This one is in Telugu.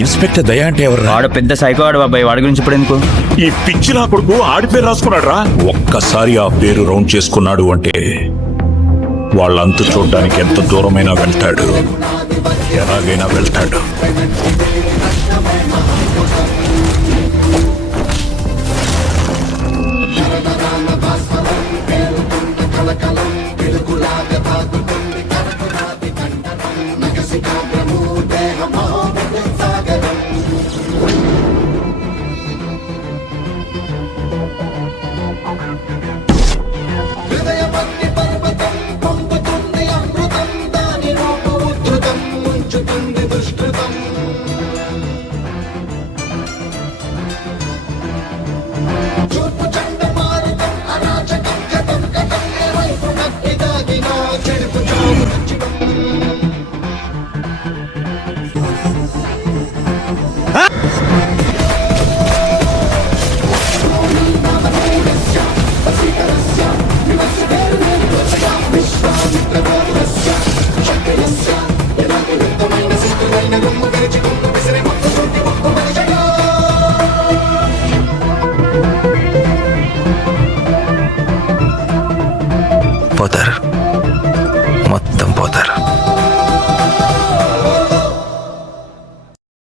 ఇన్స్పెక్టర్ దయా అంటే ఎవరు? వాడు పెద్ద సైకో వాడు బాబాయ్, వాడి గురించి ఇప్పుడు ఎందుకు? ఈ పిచ్చి నా కొడుకు ఆడి పేరు రాసుకున్నాడు రా. ఒక్కసారి ఆ పేరు రౌండ్ చేసుకున్నాడు అంటే వాళ్ళంతు చూడ్డానికి ఎంత దూరమైనా వెళ్తాడు, ఎలాగైనా వెళ్తాడు. పోతారు.